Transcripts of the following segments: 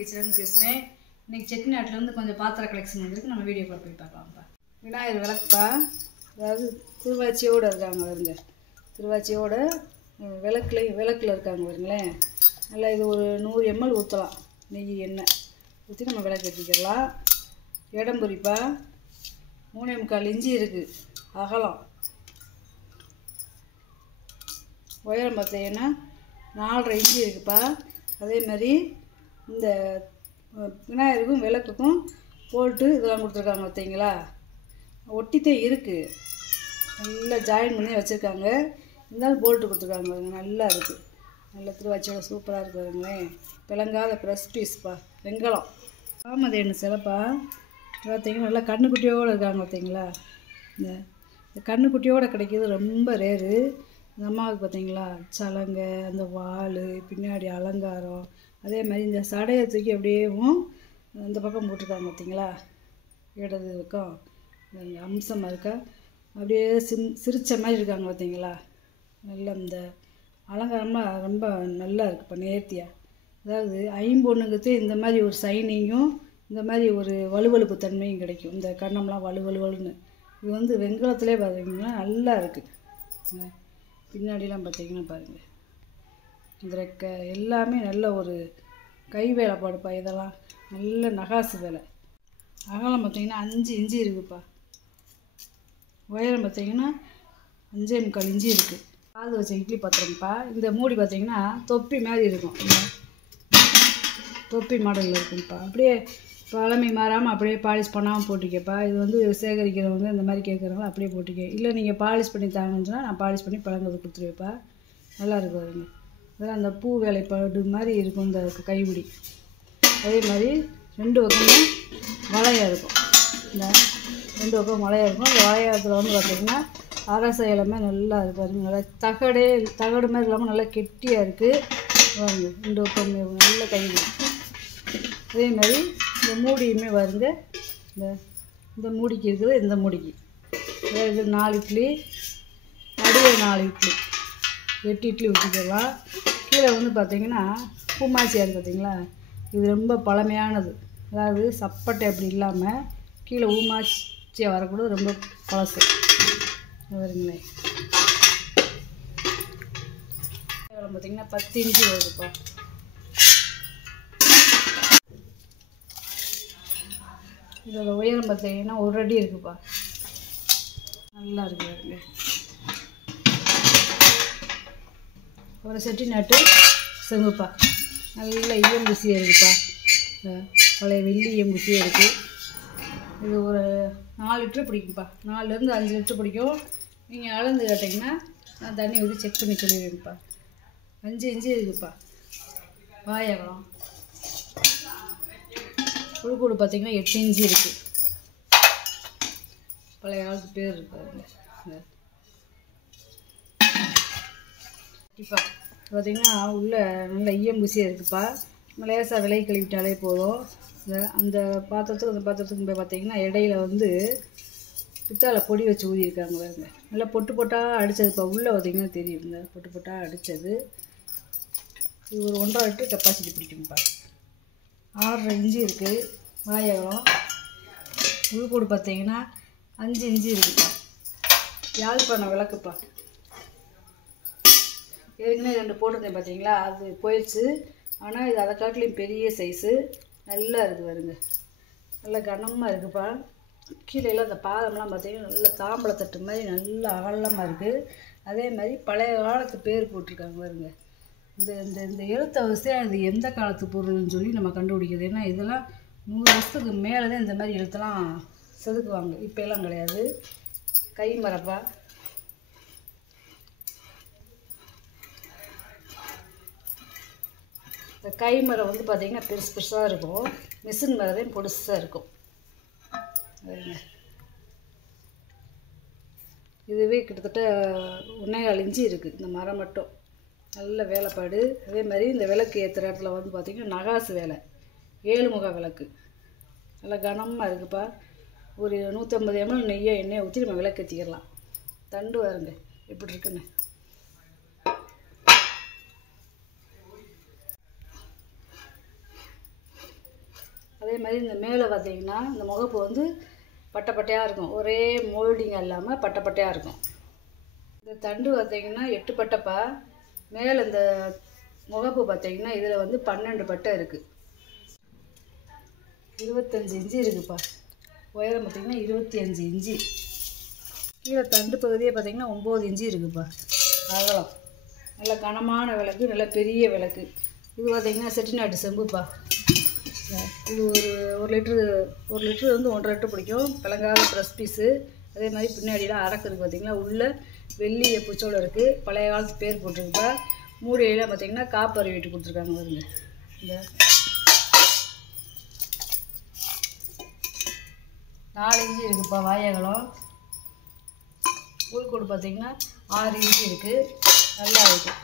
Kitchen பேசுகிறேன். இன்றைக்கி செட்டிநாட்டிலேருந்து கொஞ்சம் பாத்திர கலெக்ஷன் வந்துருக்கு. நம்ம வீடியோக்குள்ளே போய் பார்க்கலாம்ப்பா. விநாயகர் விளக்குப்பா, அதாவது திருவாச்சியோடு இருக்காங்க வருங்க. திருவாச்சியோட விளக்கில் இருக்காங்க வருங்களேன். நல்லா இது ஒரு 100 ml ஊற்றலாம். நெய் எண்ணெய் ஊற்றி நம்ம விளக்கு ஏற்றிக்கலாம். இடம் பொரிப்பா 3.25 இன்ச்சு இருக்குது அகலம். உயரம் பார்த்தீங்கன்னா 4.5 இன்ச்சு இருக்குப்பா. அதே மாதிரி இந்த விநாயகருக்கும் விளக்குக்கும் போல்ட்டு இதெல்லாம் கொடுத்துருக்காங்க பார்த்தீங்களா, ஒட்டித்தே இருக்குது. நல்லா ஜாயின் பண்ணி வச்சுருக்காங்க. இருந்தாலும் போல்ட்டு கொடுத்துருக்காங்க. நல்லா இருக்குது. நல்லா திருவாச்சியோட சூப்பராக இருக்குதுங்களேன். பிளங்காத ப்ரெஸ் பீஸ்ப்பா. வெங்கலம் ராமதேனு சிலைப்பா. பார்த்தீங்கன்னா நல்லா கண்ணுக்குட்டியோடு இருக்காங்க பார்த்தீங்களா. இந்த கண்ணுக்குட்டியோடு கிடைக்கிது ரொம்ப ரேரு. இந்த அம்மாவுக்கு பார்த்தீங்களா சலங்கை, அந்த வால், பின்னாடி அலங்காரம், அதே மாதிரி இந்த சடையை தூக்கி அப்படியேவும் இந்த பக்கம் போட்டிருக்காங்க பார்த்தீங்களா. இடது பக்கம் அம்சமாக இருக்கா, அப்படியே சிரித்த மாதிரி இருக்காங்க பார்த்தீங்களா. நல்லா இந்த அலங்காரம்லாம் ரொம்ப நல்லா இருக்குப்பா, நேர்த்தியாக. அதாவது ஐம்பொண்ணுங்கிறது இந்த மாதிரி ஒரு சைனிங்கும் இந்த மாதிரி ஒரு வலுவழுப்பு தன்மையும் கிடைக்கும். இந்த கண்ணம்லாம் வலுவலுன்னு. இது வந்து வெங்கலத்திலே பார்த்தீங்கன்னா நல்லா இருக்குது. பின்னாடிலாம் பார்த்தீங்கன்னா பாருங்கள், இந்த ரெக்கை எல்லாமே நல்ல ஒரு கை வேலைப்பாடுப்பா. இதெல்லாம் நல்ல நகாசு வேலை. அகலம் பார்த்தீங்கன்னா 5 இன்ச்சு இருக்குதுப்பா. உயரம் பார்த்தீங்கன்னா 5.25 இன்ச்சு இருக்குது. காது வச்ச இட்லி பாத்திரம்ப்பா. இந்த மூடி பார்த்தீங்கன்னா தொப்பி மாதிரி இருக்கும். தொப்பி மாடலில் இருக்குங்கப்பா. அப்படியே பழமை மாறாமல் அப்படியே பாலிஷ் பண்ணாமல் போட்டிக்கப்பா. இது வந்து சேகரிக்கிறவங்க இந்த மாதிரி கேட்குறவங்க அப்படியே போட்டிக்க. இல்லை நீங்கள் பாலிஷ் பண்ணி தாங்கன்னு சொன்னால் நான் பாலிஷ் பண்ணி பழங்கிறது கொடுத்துருவேப்பா. நல்லா இருக்கும் வருங்க. இதெல்லாம் அந்த பூ வேலைப்பாடு மாதிரி இருக்கும் இந்த கைப்பிடி. அதே மாதிரி 2 பக்கமும் வளையம் இருக்கும். இந்த 2 பக்கம் வளையம் இருக்கும். இந்த வளையத்தில் வந்து பார்த்திங்கன்னா அரச இலமே நல்லா இருக்குது பாருங்க. நல்லா தகடு மாதிரி இல்லாமல் நல்லா கெட்டியாக இருக்குது பாருங்க. 2 பக்கம் நல்ல கைப்பிடி. அதே மாதிரி இந்த மூடியுமே வருங்க. இந்த மூடிக்கு இருக்குது, இந்த மூடிக்கு இது 4 இட்லி, அடியே 4 இட்லி, 8 இட்லி ஊற்றிக்கலாம். கீழே வந்து பார்த்திங்கன்னா பூமாச்சியாக இருக்குது பார்த்தீங்களா. இது ரொம்ப பழமையானது. அதாவது சப்பட்டை அப்படி இல்லாமல் கீழே ஊமாச்சியாக வரக்கூடாது, ரொம்ப பழசு வருங்களேன். பார்த்திங்கன்னா 10 இன்ச்சு வருதுப்பா. இதோட உயரம் பார்த்தீங்கன்னா 1 அடி இருக்குப்பா. நல்லா இருக்குங்க. ஒரு செட்டிநாட்டு செங்குப்பா. நல்ல ஈயம்பூசியாக இருக்குப்பா. பழைய வெள்ளி ஈயம்பூசியாக இருக்குது. இது ஒரு 4 லிட்டரு பிடிக்கும்ப்பா. 4லேருந்து 5 லிட்டரு பிடிக்கும். நீங்கள் அளந்து கேட்டிங்கன்னா நான் தண்ணி ஊற்றி செக் பண்ணி சொல்லிடுவேன்ப்பா. 5 இன்ச்சு இருக்குதுப்பா. வாயகலம் புழுக்கூடு பார்த்திங்கன்னா 8 இன்ச்சு இருக்குது. பழைய காலத்து பேர் இருக்காருங்க. கண்டிப்பாக பார்த்திங்கன்னா உள்ள நல்ல ஈயம்பூசியாக இருக்குதுப்பா. லேசாக விலை கழுவிட்டாலே போதும். அந்த பாத்திரத்துக்கு அந்த பாத்திரத்துக்கும் போய் பார்த்திங்கன்னா இடையில வந்து பித்தாளை பொடி வச்சு ஊதியிருக்காங்க பாருங்க. நல்லா பொட்டு பொட்டாக அடித்ததுப்பா. உள்ளே பார்த்திங்கன்னா தெரியும் இந்த பொட்டு பொட்டாக அடித்தது. இது ஒரு 1.5 லிட்டர் கெப்பாசிட்டி பிடிக்கும்ப்பா. 6.5 இன்ச்சு இருக்குது. வாயகம் உள்கூடு பார்த்தீங்கன்னா 5 இன்ச்சு இருக்குப்பா. யாழ்ப்பாணம் விளக்குப்பா. ஏற்கனவே 2 போட்டிருந்தேன் பார்த்தீங்களா, அது போயிடுச்சு. ஆனால் இது அதை காட்டிலையும் பெரிய சைஸு. நல்லா இருக்குது வருங்க. நல்லா கனமாக இருக்குதுப்பா. கீழே அந்த பாதம்லாம் பார்த்தீங்கன்னா நல்ல தாம்பளத்தட்டு மாதிரி நல்லா அகலமாக இருக்குது. அதே மாதிரி பழைய காலத்து பேர் போட்டிருக்காங்க வருங்க. இந்த எழுத்த வரிசையாக இது எந்த காலத்து பொருள்னு சொல்லி நம்ம கண்டுபிடிக்கிறது. ஏன்னா இதெல்லாம் 100 வருஷத்துக்கு மேலே தான் இந்த மாதிரி எழுத்தெல்லாம் செதுக்குவாங்க. இப்போ எல்லாம் கிடையாது. கை மரப்பா. இந்த கை மரம் வந்து பார்த்திங்கன்னா பெருசு பெருசாக இருக்கும். மிஷின் மரதே பொடுசாக இருக்கும். இதுவே கிட்டத்தட்ட 1.25 இன்ச்சு இருக்குது இந்த மரம் மட்டும். நல்ல வேலைப்பாடு. அதே மாதிரி இந்த விளக்கு ஏற்றுற இடத்துல வந்து பார்த்திங்கன்னா நகாசு வேலை. 7 முக விளக்கு. நல்லா கனமாக இருக்குதுப்பா. ஒரு 150 ml எண்ணெயை ஊற்றி நம்ம விளக்கு ஏற்றிக்கலாம். தண்டு வருங்க எப்படி இருக்குன்னு. அதே மாதிரி இந்த மேலே பார்த்தீங்கன்னா இந்த முகப்பு வந்து பட்டை பட்டையாக இருக்கும், ஒரே மோல்டிங்காக இல்லாமல் பட்டை பட்டையாக இருக்கும். இந்த தண்டு பார்த்தீங்கன்னா 8 பட்டைப்பா. மேலே இந்த முகப்பு பார்த்தீங்கன்னா இதில் வந்து 12 பட்டை இருக்குது. 25 இன்ச்சு இருக்குப்பா. உயரம் பார்த்திங்கன்னா 25 இன்ச்சு. கீழே தண்டு பகுதியே பார்த்திங்கன்னா 9 இன்ச்சு இருக்குப்பா அகலம். நல்ல கனமான விளக்கு, நல்ல பெரிய விளக்கு. இது பார்த்திங்கன்னா செட்டிநாட்டு செம்புப்பா. இது ஒரு லிட்ரு வந்து 1.5 லிட்டர் பிடிக்கும். பிளங்காத ப்ரெஸ் பீஸு. அதே மாதிரி பின்னாடிலாம் அரக்கு இருக்குது பார்த்திங்கன்னா. உள்ளே வெள்ளி பூச்சோடு இருக்குது. பழைய காலத்து பேர் போட்டிருக்குப்பா. மூடியெல்லாம் பார்த்திங்கன்னா காப்பர் வீட்டு கொடுத்துருக்காங்க பாருங்க. இந்த 4 இன்ச்சு இருக்குப்பா வாயகலம். உள்கூடு பார்த்திங்கன்னா 6 இன்ச்சு இருக்குது. நல்லா இருக்குது.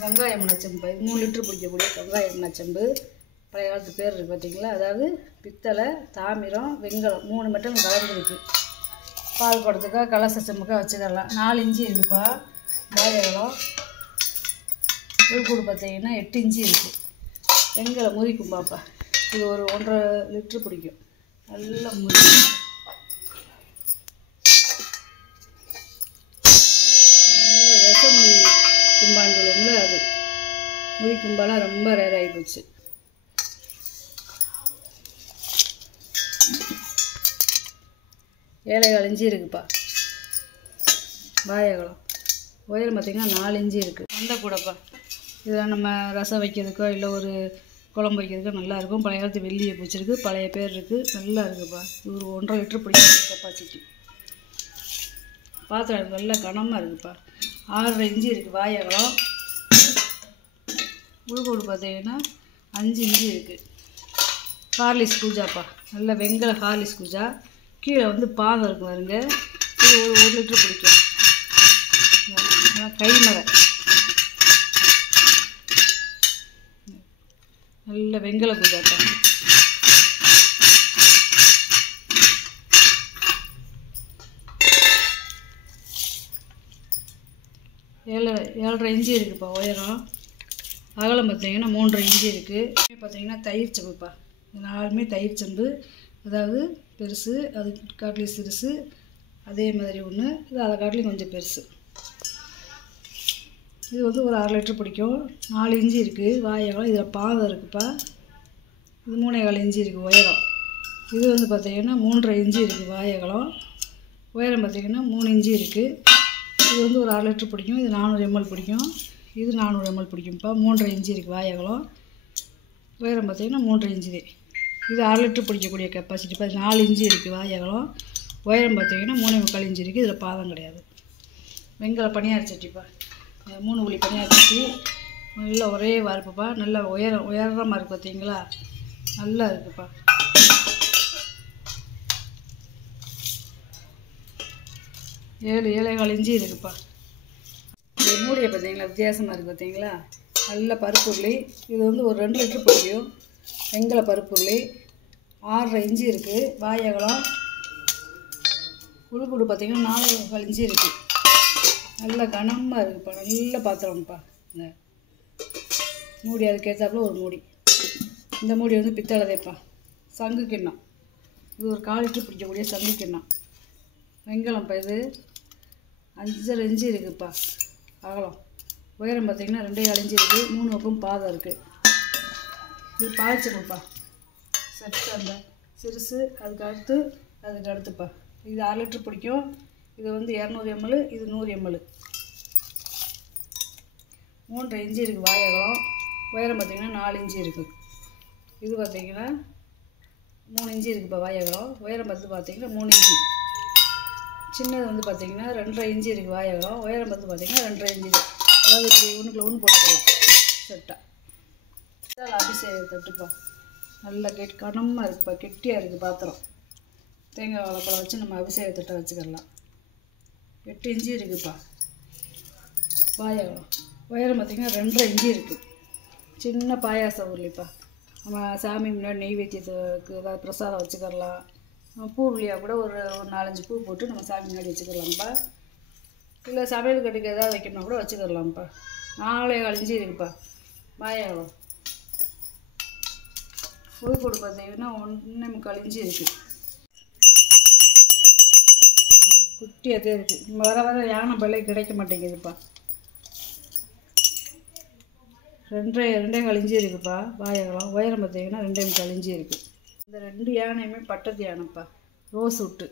வெங்காயம் நச்சம்பு 3 லிட்டர் பிடிக்கக்கூடிய வெங்காயம் நச்சம்பு. பழைய காலத்து பேர் இருக்குது பார்த்திங்களா. அதாவது பித்தளை, தாமிரம், வெங்கலம் 3 மெட்டலும் கலந்துருக்கு. பால் குடத்துக்காக கலச செம்புக்காக வச்சுக்கலாம். 4 இன்ச்சு இருக்குப்பா வாயகலம். உள்கூடு பார்த்திங்கன்னா 8 இன்ச்சு இருக்குது. வெங்கலம் முறிக்கும்பாப்பா. இது ஒரு 1.5 லிட்ரு பிடிக்கும். நல்லா முறிக்கும். நல்ல விஷமுறி கும்பான்னு சொல்லுவோம்ல, அது முறி கும்பாலாம் ரொம்ப ரேர் ஆகி போச்சு. ஏழைகால் இன்ச்சு இருக்குப்பா வாயகலம். உயரம் பார்த்திங்கன்னா 4 இன்ச்சு இருக்குது. மண்டை கூடப்பா. இதில் நம்ம ரசம் வைக்கிறதுக்கோ இல்லை ஒரு குழம்பு வைக்கிறதுக்கோ நல்லாயிருக்கும். பழைய காலத்து வெள்ளியை பூச்சிருக்கு. பழைய பேர் இருக்குது. நல்லா இருக்குப்பா. இது ஒரு 1.5 லிட்டர் பிடிக்கும் கெப்பாசிட்டி. பாத்திரம் நல்லா கனமாக இருக்குப்பா. 6.5 இன்ச்சு இருக்குது வாயகலம். உள்கூடு பார்த்திங்கன்னா 5 இன்ச்சு இருக்குது. ஹார்லிக்ஸ் பூஜாப்பா. நல்ல வெங்கல ஹார்லிக்ஸ் பூஜா. கீழே வந்து பாதம் இருக்கும் பாருங்க. இது ஒரு 1 லிட்டர் பிடிக்கும். கைமரை நல்ல வெங்கல பூஜாப்பா. ஏழரை இன்ச்சு இருக்குப்பா உயரம். அகலம் பார்த்திங்கன்னா 3.5 இன்ச்சு இருக்குது. பார்த்திங்கன்னா தயிர் செம்புப்பா. இது 4மே தயிர் செம்பு. அதாவது பெருசு, அது காட்டிலையும் சிறுசு, அதே மாதிரி ஒன்று, இது அதை காட்டிலையும் கொஞ்சம் பெருசு. இது வந்து ஒரு 1/2 லிட்டர் பிடிக்கும். 4 இன்ச்சு இருக்குது வாயகலம். இதில் பாதம் இருக்குப்பா. இது 3.25 இன்ச்சு இருக்குது உயரம். இது வந்து பார்த்திங்கன்னா 3.5 இன்ச்சு இருக்குது வாயகலம். உயரம் பார்த்திங்கன்னா 3 இன்ச்சு இருக்குது. இது வந்து ஒரு 1/2 லிட்டர் பிடிக்கும். இது 400 ml பிடிக்கும். இது 400 ml பிடிக்கும்ப்பா. 3.5 இன்ச்சு இருக்குது வாயகலம். உயரம் பார்த்திங்கன்னா 3.5 இன்ச்சு. இது 1/2 லிட்டர் பிடிக்கக்கூடிய கெப்பாசிட்டி. 4 இன்ச்சு இருக்குது வாயகலம். உயரம் பார்த்திங்கன்னா 3.25 இன்ச்சு இருக்குது. இதில் பாதம் கிடையாது. வெங்கல பணியார சட்டிப்பா. 3 குழி பணியார சட்டி. நல்லா ஒரே வார்ப்புப்பா. நல்லா உயரமாக இருக்குது பார்த்தீங்களா. நல்லா இருக்குப்பா. ஏழேகால் இன்ச்சு இருக்குப்பா. இந்த மூடியை பார்த்தீங்களா வித்தியாசமாக இருக்குது பார்த்தீங்களா. நல்ல பருப்புருளி. இது வந்து ஒரு 2 லிட்டர் பிடிக்கும். வெங்கல பருப்புருளி. 6.5 இன்ச்சு இருக்குது வாயகலம். உள்கூடு பார்த்திங்கன்னா 4.25 இன்ச்சு இருக்குது. நல்ல கனமாக இருக்குப்பா. நல்ல பாத்திரம்ப்பா. இந்த மூடி அதுக்கேற்றாப்புல ஒரு மூடி. இந்த மூடி வந்து பித்தளைப்பா. சங்கு கிண்ணம். இது ஒரு 1/4 லிட்டர் பிடிக்கக்கூடிய சங்கு கிண்ணம். வெங்கலம்ப்பா. இது 5.5 இன்ச்சு இருக்குதுப்பா அகலம். உயரம் பார்த்திங்கன்னா 2.25 இன்ச்சு இருக்குது. 3 பக்கம் பாதம் இருக்குது. இது பாய்ச்சல்ப்பா. செட்டு அந்த சிறுசு, அதுக்கு அடுத்துப்பா. இது 1/2 லிட்டர் பிடிக்கும். இது வந்து 200 ml, இது 100 ml. 3.5 இன்ச்சு இருக்குது வாயகலம். உயரம் பார்த்திங்கன்னா 4 இன்ச்சு இருக்குது. இது பார்த்திங்கன்னா 3 இன்ச்சு இருக்குப்பா வாயகலம். உயரம் பார்த்திங்கன்னா 3 இன்ச்சு. சின்னது வந்து பார்த்திங்கன்னா 2.5 இன்ச்சு இருக்குது வாயகலம். உயரம் பார்த்திங்கன்னா 2.5 இன்ச்சு. அதாவது இப்படி ஒன்றுக்குள்ள ஒன்று போட்டுக்கலாம் செட்டாக. அபிஷேக தட்டுப்பா. நல்லா கனமாக இருக்குப்பா. கெட்டியாக இருக்குது பாத்திரம். தேங்காய் வாழைப்பழம் வச்சு நம்ம அபிஷேக தட்டை வச்சுக்கலாம். 8 இன்ச்சு இருக்குதுப்பா வாயகலம். உயரம் பார்த்திங்கன்னா 2.5 இன்ச்சு இருக்குது. சின்ன பாயாசம் உருளிப்பா. நம்ம சாமி முன்னாடி நெய்வேத்தியத்துக்கு ஏதாவது பிரசாதம் வச்சுக்கலாம். பூ உருளியாக கூட ஒரு 4-5 பூ போட்டு நம்ம சாமி முன்னாடி வச்சுக்கலாம்ப்பா. இல்லை சமையல் கட்டுக்கு ஏதாவது வைக்கணும்னா கூட வச்சுக்கலாம்ப்பா. 4.25 இன்ச்சு இருக்குப்பா வாயகலம். புதுக்கூடு பார்த்தீங்கன்னா 1.25 இன்ச்சு இருக்குது. குட்டியாக தான் இருக்குது. வர வர யானை பல்லை கிடைக்க மாட்டேங்குதுப்பா. 2.25 இன்ச்சு இருக்குப்பா வாயகலம். உயரம் பார்த்தீங்கன்னா 2.25 இன்ச்சு இருக்குது. இந்த 2 யானையுமே பட்டத்து யானைப்பா. ரோஸ் உட்டு,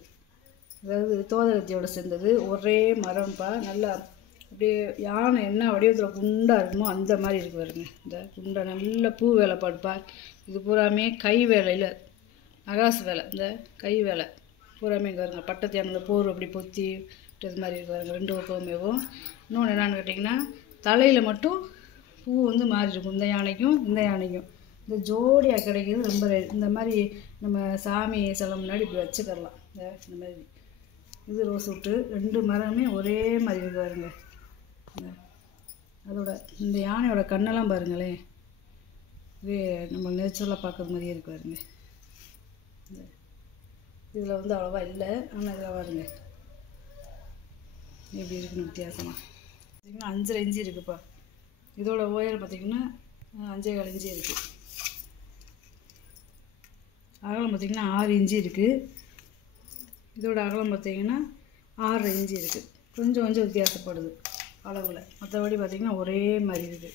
அதாவது தோதகத்தியோட சேர்ந்தது. ஒரே மரம்ப்பா. நல்லா அப்படியே யானை என்ன வடிவத்தில் குண்டாக இருக்குமோ அந்த மாதிரி இருக்கு பாருங்க. இந்த குண்டை நல்ல பூ வேலைப்பாடுப்பா. இது பூராமே கை வேலையில் நகாசு வேலை. இந்த கை வேலை பூராமே இங்கே வருங்க. பட்டத்து யானை போர் அப்படி பொத்தி இது மாதிரி இருக்கு பாருங்க 2 பக்கமேவும். இன்னொன்று என்னான்னு கேட்டிங்கன்னா தலையில் மட்டும் பூ வந்து மாறி இருக்கும். இந்த யானைக்கும் இந்த யானைக்கும் இந்த ஜோடியாக கிடைக்கிறது ரொம்ப இந்த மாதிரி நம்ம சாமி சிலை முன்னாடி இப்படி வச்சுக்கலாம். இந்த மாதிரி இது ரோஸ் விட்டு 2 மரமே ஒரே மாதிரி இருக்கு பாருங்க. அதோட இந்த யானையோட கண்ணெல்லாம் பாருங்களேன், இதே நம்ம நேச்சுரலாக பார்க்குற மாதிரியே இருக்கு பாருங்க. இதில் வந்து அவ்வளோவா இல்லை, ஆனால் இதில் பாருங்க எப்படி இருக்குன்னு வித்தியாசமாக. பார்த்திங்கன்னா 5.5 இன்ச்சு இருக்குப்பா. இதோட உயரம் பார்த்திங்கன்னா 5.25 இன்ச்சு இருக்குது. அகலம் பார்த்திங்கன்னா 6 இன்ச்சு இருக்குது. இதோட அகலம் பார்த்திங்கன்னா 6.5 இன்ச்சு இருக்குது. கொஞ்சம் கொஞ்சம் வித்தியாசப்படுது அளவில். மற்றபடி பார்த்திங்கன்னா ஒரே மாதிரி இருக்குது.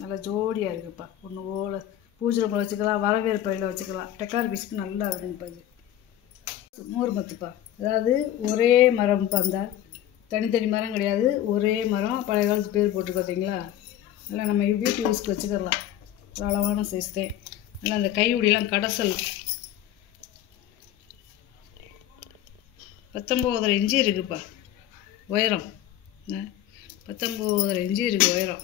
நல்லா ஜோடியாக இருக்குதுப்பா. ஒன்று போல் பூஜை ரூமில் வச்சுக்கலாம், வரவேற்பு பையில் வச்சுக்கலாம். டெக்கார் பீஸுக்கு நல்லா இருக்குங்கப்பா. இது மோர் மத்துப்பா. அதாவது ஒரே மரம்ப்பா. அந்த தனித்தனி மரம் கிடையாது, ஒரே மரம். பழைய காலத்து பேர் போட்டிருக்கு பார்த்தீங்களா. நல்லா நம்ம வீட்டு யூஸ்க்கு வச்சுக்கலாம். ஒரு அளவான சைஸ் தான். நல்லா அந்த கையுடியெல்லாம் கடைசல் 19.5 இன்ச்சு இருக்குதுப்பா உயரம். 19.5 இன்ச்சு இருக்குது உயரம்.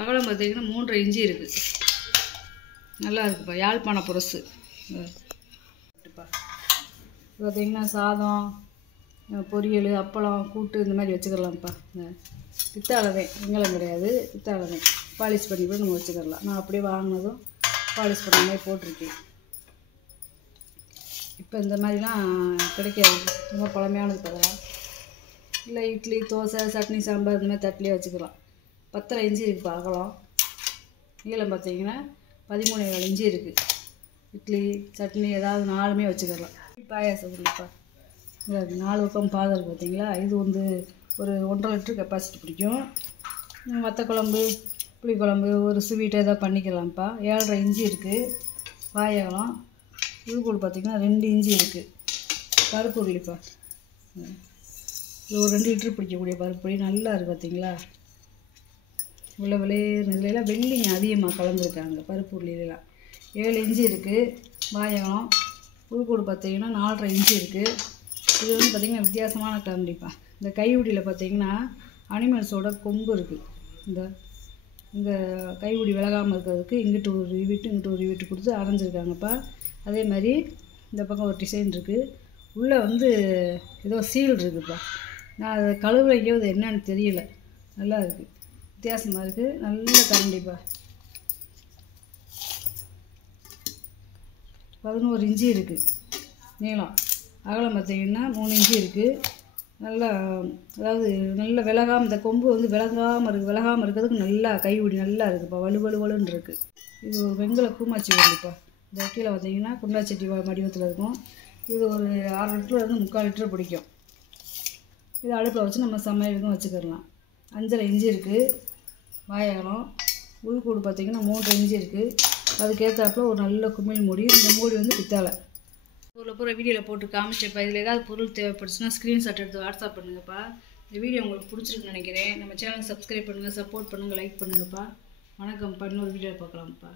அகலம் பார்த்திங்கன்னா 3.5 இன்ச்சு இருக்குது. நல்லா இருக்குப்பா. யாழ்ப்பாண புரசு பார்த்திங்கன்னா சாதம், பொரியல், அப்பளம், கூட்டு இந்த மாதிரி வச்சுக்கலாம்ப்பா. பித்தாளதே, வெங்கலம் கிடையாது, பித்தாளதே. பாலிஷ் பண்ணி கூட நம்ம வச்சுக்கலாம். நான் அப்படியே வாங்கினதும் பாலிஷ் பண்ண மாதிரி போட்டிருக்கேன். இப்போ இந்த மாதிரிலாம் கிடைக்காது, ரொம்ப பழமையானது பதலாம். இல்லை இட்லி, தோசை, சட்னி, சாம்பார் இந்த மாதிரி தட்டிலே வச்சுக்கலாம். 10.5 இன்ச்சு இருக்குப்பா அகலம். நீளம் பார்த்திங்கன்னா 13.25 இன்ச்சு இருக்குது. இட்லி, சட்னி ஏதாவது 4மே வச்சுக்கலாம். பாயாசம் இருக்குப்பா. இந்த 4 பக்கம் பாதம் இருக்குது பார்த்தீங்களா. இது வந்து ஒரு 1.5 லிட்டர் கெப்பாசிட்டி பிடிக்கும். வத்த குழம்பு, புளிக்குழம்பு, ஒரு ஸ்வீட் ஏதாவது பண்ணிக்கலாம்ப்பா. 7.5 இன்ச்சு இருக்குது வாயகலம். புதுக்கூடு பார்த்திங்கன்னா 2 இன்ச்சு இருக்குது. பருப்பு உருளிப்பா. இது ஒரு 2 லிட்டர் பிடிக்கக்கூடிய பருப்பு பொடி. நல்லா இருக்குது பார்த்தீங்களா. உள்ள இதுலாம் வெள்ளிங்க அதிகமாக கலந்துருக்காங்க பருப்பு உருளிலாம். 7 இன்ச்சு இருக்குது வாயகம். புதுக்கூடு பார்த்திங்கன்னா 4.5 இன்ச்சு இருக்குது. இது வந்து பார்த்திங்கன்னா வித்தியாசமான கரண்டிப்பா. இந்த கையுடியில் பார்த்திங்கன்னா அனிமல்ஸோட கொம்பு இருக்குது. இந்த கையுடி விலகாமல் இருக்கிறதுக்கு இங்கிட்டு ஒரு ரிவிட்டு இங்கிட்டு ஒரு ரிவிட்டு கொடுத்து அரைஞ்சிருக்காங்கப்பா. அதே மாதிரி இந்த பக்கம் ஒரு டிசைன் இருக்குது. உள்ளே வந்து ஏதோ சீல் இருக்குதுப்பா. நான் அதை கழுவுலைக்கோ அது என்னன்னு தெரியல. நல்லா இருக்குது, வித்தியாசமாக இருக்குது. நல்ல கரண்டிப்பா. 11 இன்ச்சு இருக்குது நீளம். அகலம் பார்த்திங்கன்னா 3 இன்ச்சு இருக்குது. நல்லா அதாவது நல்ல விலகாமல், இந்த கொம்பு வந்து விலகாமல் இருக்கிறதுக்கு நல்லா கைவிடி நல்லா இருக்குதுப்பா. வலுவலுன்னு இருக்குது. இது ஒரு வெங்கல கூமாச்சி வருதுப்பா. இந்த கீழே பார்த்திங்கன்னா குண்டாச்சட்டி வடிவத்தில் இருக்கும். இது ஒரு 1/2 லிட்டர்லேருந்து 3/4 லிட்டர் பிடிக்கும். இது அடுப்பில் வச்சு நம்ம சமையலுக்கும் வச்சுக்கிடலாம். 5.5 இன்ச்சு இருக்குது வாயகலம். உள்கூடு பார்த்திங்கன்னா 3.5 இன்ச்சு இருக்குது. அதுக்கேற்றாப்புல ஒரு நல்ல குமிழ் மூடி. இந்த மூடி வந்து பித்தாளை. பொருளை பூரா வீடியோவில் போட்டு காமிச்சேப்பா. இதில் ஏதாவது பொருள் தேவைப்படுச்சுன்னா ஸ்க்ரீன்ஷாட் எடுத்து வாட்ஸ்அப் பண்ணுங்கப்பா. இந்த வீடியோ உங்களுக்கு பிடிச்சிருக்குன்னு நினைக்கிறேன். நம்ம சேனல் சப்ஸ்கிரைப் பண்ணுங்கள், சப்போர்ட் பண்ணுங்கள், லைக் பண்ணுங்கப்பா. வணக்கம்ப்பா. இன்னொரு வீடியோ பார்க்கலாம்ப்பா.